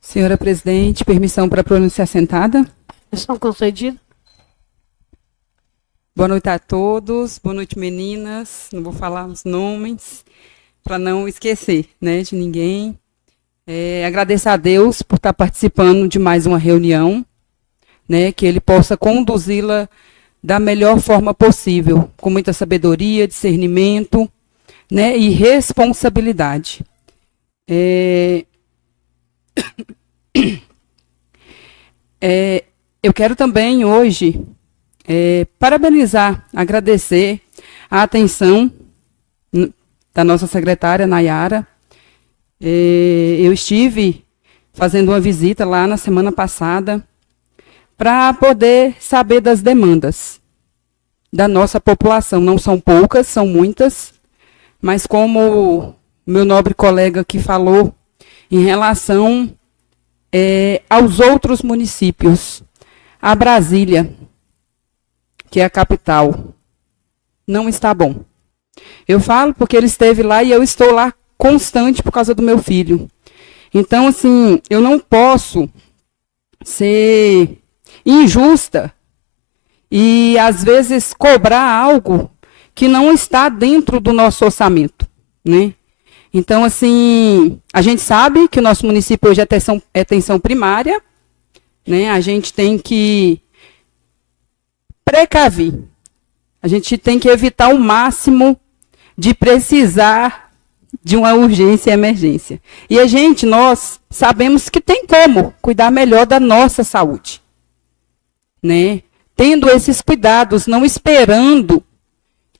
Senhora presidente, permissão para pronunciar sentada. Permissão concedida. Boa noite a todos, boa noite meninas, não vou falar os nomes, para não esquecer, né, de ninguém. Agradeço a Deus por estar participando de mais uma reunião, né, que Ele possa conduzi-la da melhor forma possível, com muita sabedoria, discernimento, né, e responsabilidade. Eu quero também hoje parabenizar, agradecer a atenção da nossa secretária Nayara. Eu estive fazendo uma visita lá na semana passada para poder saber das demandas da nossa população. Não são poucas, são muitas, mas como meu nobre colega que falou em relação aos outros municípios, a Brasília, que é a capital, não está bom. Eu falo porque ele esteve lá e eu estou lá constante por causa do meu filho. Então, assim, eu não posso ser injusta e, às vezes, cobrar algo que não está dentro do nosso orçamento, né? Então, assim, a gente sabe que o nosso município hoje é atenção primária, né? A gente tem que precaver. A gente tem que evitar o máximo de precisar de uma urgência e emergência. E nós sabemos que tem como cuidar melhor da nossa saúde, né? Tendo esses cuidados, não esperando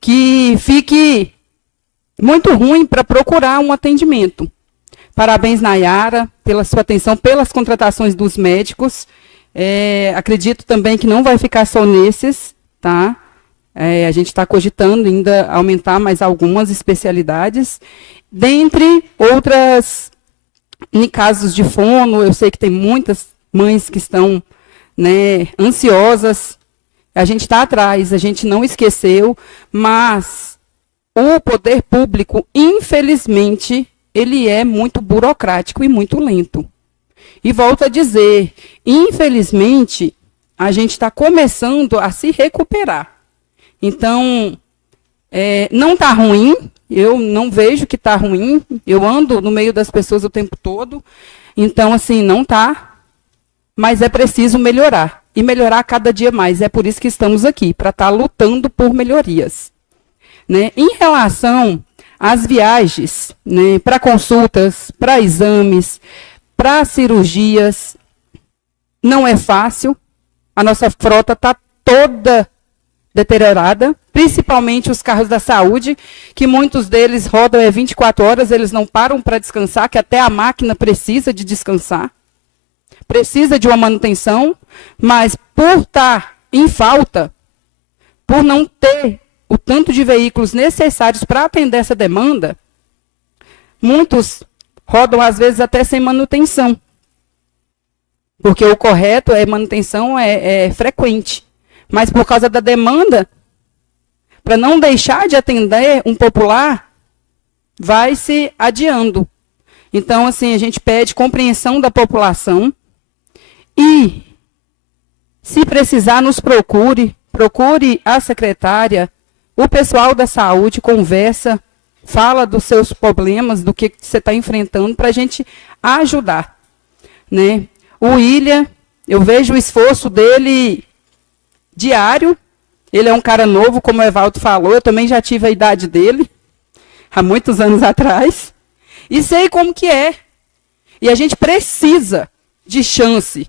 que fique muito ruim para procurar um atendimento. Parabéns, Nayara, pela sua atenção, pelas contratações dos médicos. Acredito também que não vai ficar só nesses, tá? A gente está cogitando ainda aumentar mais algumas especialidades. Dentre outras, em casos de fono, eu sei que tem muitas mães que estão, né, ansiosas. A gente está atrás, a gente não esqueceu, mas o poder público, infelizmente, ele é muito burocrático e muito lento. E volto a dizer, infelizmente, a gente está começando a se recuperar. Então, não está ruim, eu não vejo que está ruim, eu ando no meio das pessoas o tempo todo, então, assim, não está, mas é preciso melhorar, e melhorar cada dia mais. É por isso que estamos aqui, para estar lutando por melhorias, né? Em relação às viagens, né, para consultas, para exames, para cirurgias, não é fácil. A nossa frota está toda deteriorada, principalmente os carros da saúde, que muitos deles rodam 24 horas, eles não param para descansar, que até a máquina precisa de descansar, precisa de uma manutenção, mas por estar em falta, por não ter o tanto de veículos necessários para atender essa demanda, muitos rodam, às vezes, até sem manutenção. Porque o correto manutenção é frequente. Mas por causa da demanda, para não deixar de atender um popular, vai se adiando. Então, assim, a gente pede compreensão da população e, se precisar, nos procure a secretária, o pessoal da saúde, conversa, fala dos seus problemas, do que você está enfrentando, para a gente ajudar, né? O William, eu vejo o esforço dele diário. Ele é um cara novo, como o Evaldo falou, eu também já tive a idade dele, há muitos anos atrás, e sei como que é. E a gente precisa de chance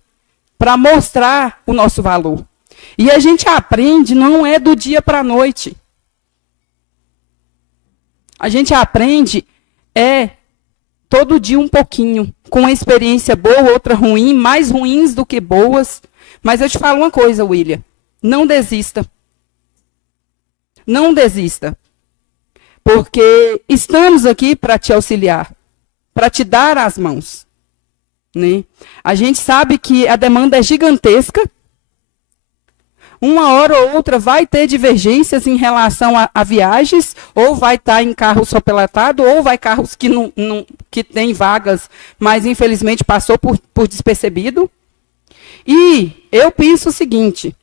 para mostrar o nosso valor. E a gente aprende, não é do dia para a noite. A gente aprende todo dia um pouquinho, com uma experiência boa, outra ruim, mais ruins do que boas. Mas eu te falo uma coisa, William, não desista. Não desista. Porque estamos aqui para te auxiliar, para te dar as mãos, né? A gente sabe que a demanda é gigantesca. uma hora ou outra vai ter divergências em relação a viagens, ou vai estar em carro só pelotado, ou vai carros que tem vagas, mas infelizmente passou por despercebido. E eu penso o seguinte,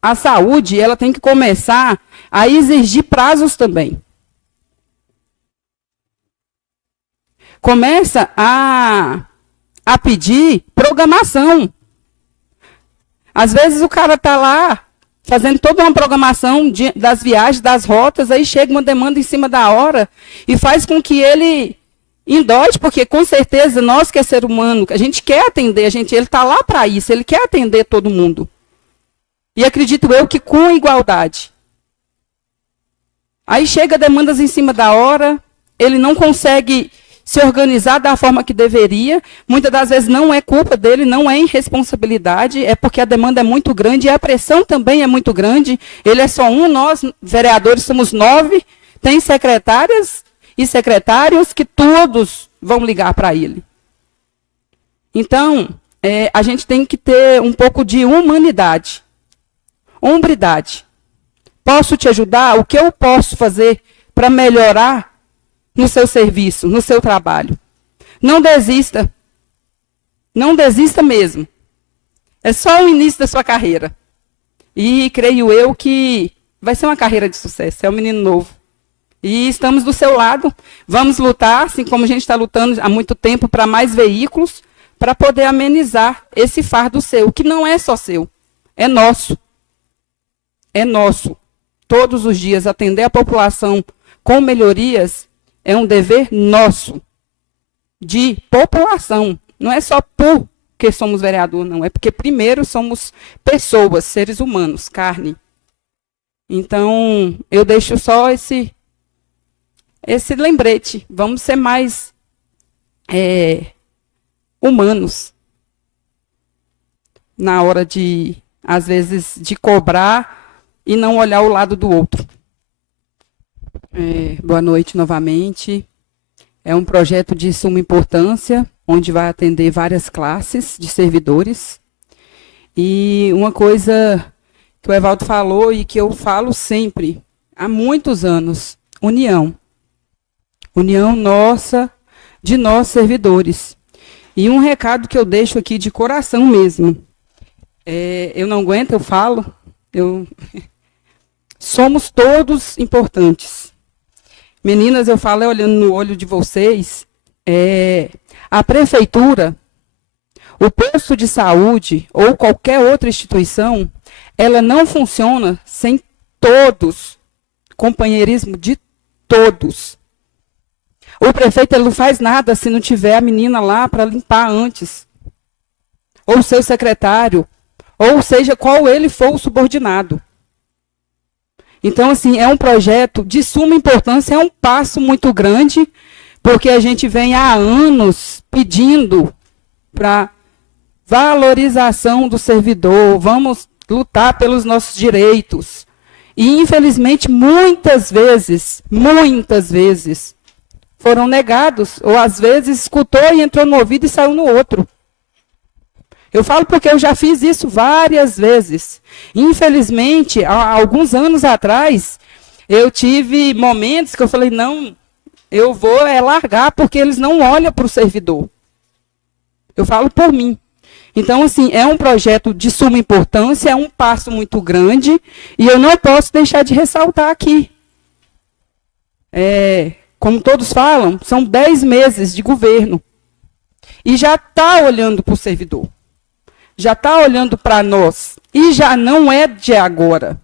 a saúde ela tem que começar a exigir prazos também. Começa a pedir programação. Às vezes o cara está lá fazendo toda uma programação das viagens, das rotas, aí chega uma demanda em cima da hora e faz com que ele endoide, porque com certeza nós que é ser humano, a gente quer atender, ele está lá para isso, ele quer atender todo mundo. E acredito eu que com igualdade. Aí chega demandas em cima da hora, ele não consegue se organizar da forma que deveria. Muitas das vezes não é culpa dele, não é irresponsabilidade, é porque a demanda é muito grande e a pressão também é muito grande. Ele é só um, nós, vereadores, somos 9, tem secretárias e secretários que todos vão ligar para ele. Então, a gente tem que ter um pouco de humanidade, hombridade. Posso te ajudar? O que eu posso fazer para melhorar no seu serviço, no seu trabalho? Não desista. Não desista mesmo. É só o início da sua carreira. E creio eu que vai ser uma carreira de sucesso. É um menino novo. E estamos do seu lado. Vamos lutar, assim como a gente está lutando há muito tempo, para mais veículos, para poder amenizar esse fardo seu, que não é só seu, é nosso. É nosso. Todos os dias atender a população com melhorias é um dever nosso, de população. Não é só porque somos vereador, não. É porque primeiro somos pessoas, seres humanos, carne. Então, eu deixo só esse lembrete. Vamos ser mais humanos na hora de, às vezes, de cobrar e não olhar o lado do outro. Boa noite novamente. É um projeto de suma importância, onde vai atender várias classes de servidores. E uma coisa que o Evaldo falou e que eu falo sempre, há muitos anos, união. União nossa, de nós servidores. E um recado que eu deixo aqui de coração mesmo. Eu não aguento, eu falo. Somos todos importantes. Meninas, eu falo olhando no olho de vocês, a prefeitura, o posto de saúde ou qualquer outra instituição, ela não funciona sem todos, companheirismo de todos. O prefeito ele não faz nada se não tiver a menina lá para limpar antes. Ou o seu secretário, ou seja, qual ele for o subordinado. Então, assim, é um projeto de suma importância, é um passo muito grande, porque a gente vem há anos pedindo para valorização do servidor, vamos lutar pelos nossos direitos. E, infelizmente, muitas vezes, foram negados, ou às vezes escutou e entrou no ouvido e saiu no outro. Eu falo porque eu já fiz isso várias vezes. Infelizmente, há alguns anos atrás, eu tive momentos que eu falei, não, eu vou largar porque eles não olham para o servidor. Eu falo por mim. Então, assim, é um projeto de suma importância, é um passo muito grande, e eu não posso deixar de ressaltar aqui. Como todos falam, são 10 meses de governo. E já está olhando para o servidor. Já está olhando para nós. E já não é de agora.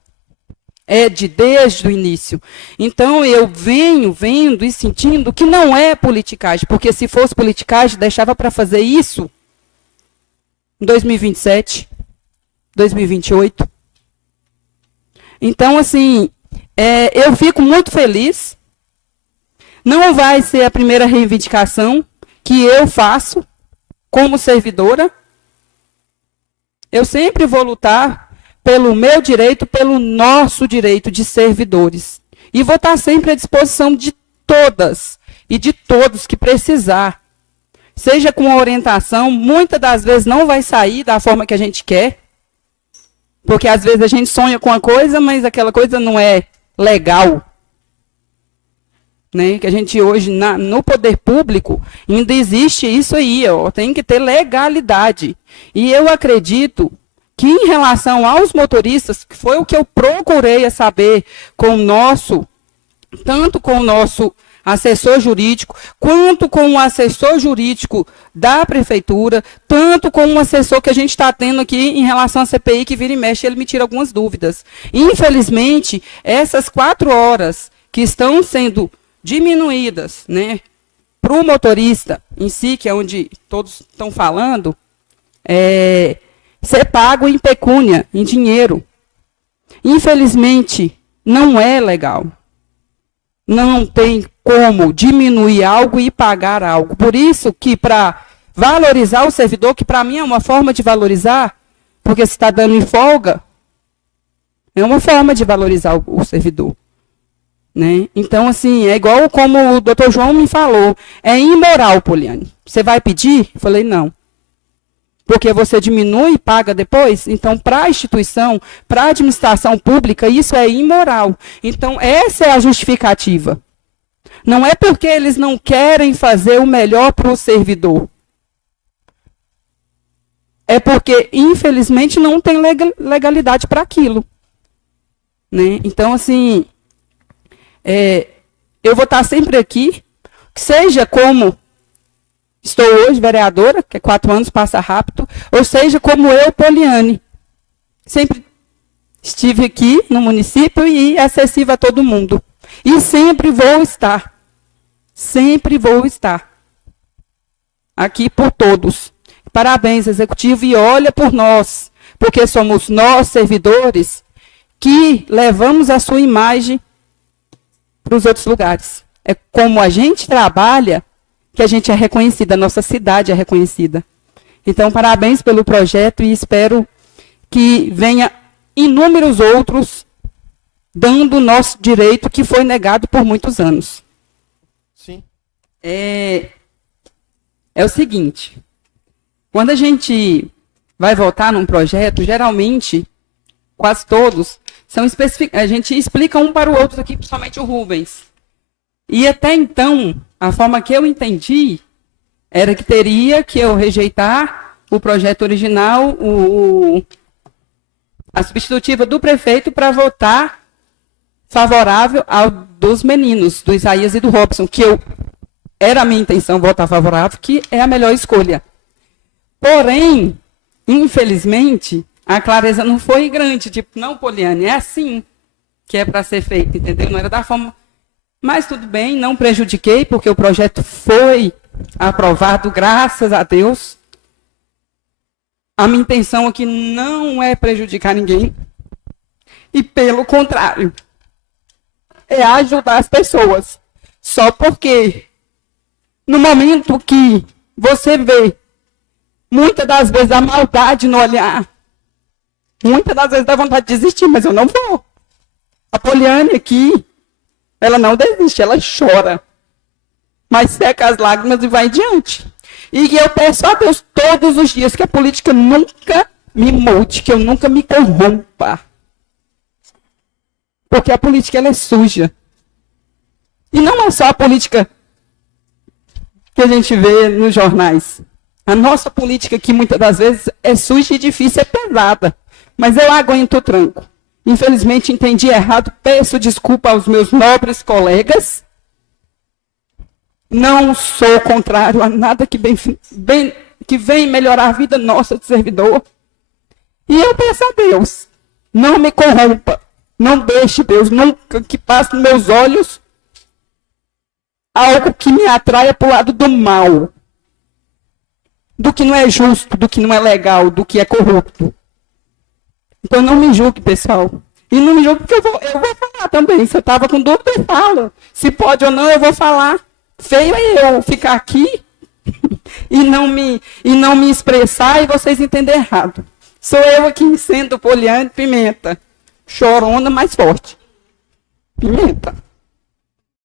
É desde o início. Então, eu venho vendo e sentindo que não é politicagem. Porque se fosse politicagem, deixava para fazer isso em 2027, 2028. Então, assim, eu fico muito feliz. Não vai ser a primeira reivindicação que eu faço como servidora. Eu sempre vou lutar pelo meu direito, pelo nosso direito de servidores. E vou estar sempre à disposição de todas e de todos que precisar. Seja com orientação, muitas das vezes não vai sair da forma que a gente quer. Porque às vezes a gente sonha com uma coisa, mas aquela coisa não é legal. Né? Que a gente hoje, no poder público, ainda existe isso aí, ó, tem que ter legalidade. E eu acredito que em relação aos motoristas, que foi o que eu procurei saber com o nosso, tanto com o nosso assessor jurídico, quanto com o assessor jurídico da prefeitura, tanto com o assessor que a gente está tendo aqui em relação à CPI, que vira e mexe, ele me tira algumas dúvidas. Infelizmente, essas 4 horas que estão sendo diminuídas, né, para o motorista em si, que é onde todos estão falando, ser pago em pecúnia, em dinheiro. Infelizmente, não é legal. Não tem como diminuir algo e pagar algo. Por isso que, para valorizar o servidor, que para mim é uma forma de valorizar, porque se está dando em folga, é uma forma de valorizar o servidor. Né? Então, assim, é igual como o doutor João me falou, é imoral, Poliane. Você vai pedir? Eu falei, não. Porque você diminui e paga depois? Então, para a instituição, para a administração pública, isso é imoral. Então, essa é a justificativa. Não é porque eles não querem fazer o melhor para o servidor. É porque, infelizmente, não tem legalidade para aquilo. Né? Então, assim, eu vou estar sempre aqui, seja como estou hoje, vereadora, que é 4 anos, passa rápido, ou seja, como eu, Poliane. Sempre estive aqui no município e acessível a todo mundo. E sempre vou estar. Sempre vou estar. Aqui por todos. Parabéns, executivo, e olha por nós, porque somos nós, servidores, que levamos a sua imagem para os outros lugares. É como a gente trabalha que a gente é reconhecida, a nossa cidade é reconhecida. Então, parabéns pelo projeto e espero que venha inúmeros outros dando o nosso direito que foi negado por muitos anos. Sim. É o seguinte, quando a gente vai votar num projeto, geralmente, quase todos, são a gente explica um para o outro aqui, principalmente o Rubens. E até então, a forma que eu entendi era que teria que eu rejeitar o projeto original, a substitutiva do prefeito, para votar favorável ao dos meninos, do Isaías e do Robson, que era a minha intenção votar favorável, que é a melhor escolha. Porém, infelizmente, a clareza não foi grande, tipo, não, Poliane, é assim que é para ser feito, entendeu? Não era da forma... Mas tudo bem, não prejudiquei, porque o projeto foi aprovado, graças a Deus. A minha intenção aqui não é prejudicar ninguém. E, pelo contrário, é ajudar as pessoas. Só porque, no momento que você vê, muitas das vezes, a maldade no olhar, muitas das vezes dá vontade de desistir, mas eu não vou. A Poliane aqui, ela não desiste, ela chora. Mas seca as lágrimas e vai adiante. E eu peço a Deus todos os dias que a política nunca me molde, que eu nunca me corrompa. Porque a política, ela é suja. E não é só a política que a gente vê nos jornais. A nossa política aqui, muitas das vezes, é suja e difícil, é pesada. Mas eu aguento o tranco. Infelizmente, entendi errado. Peço desculpa aos meus nobres colegas. Não sou contrário a nada que vem melhorar a vida nossa de servidor. E eu peço a Deus, não me corrompa. Não deixe, Deus, nunca que passe nos meus olhos algo que me atraia para o lado do mal. Do que não é justo, do que não é legal, do que é corrupto. Então não me julgue, pessoal. E não me julgue porque eu vou falar também. Se eu estava com dúvida, eu falo. Se pode ou não, eu vou falar. Feio é eu ficar aqui e não me expressar e vocês entenderem errado. Sou eu aqui sendo Poliane Pimenta. Chorona mais forte. Pimenta.